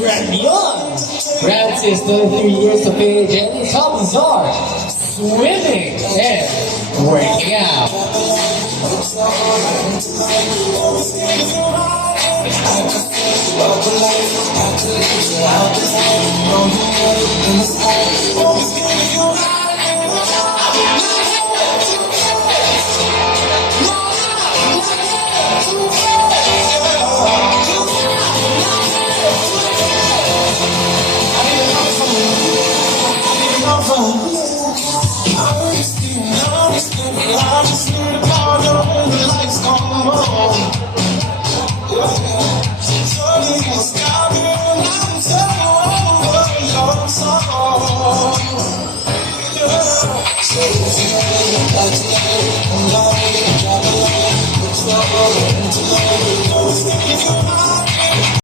Ramyon! Francis, 33 years of age, and his hobbies are swimming and working out.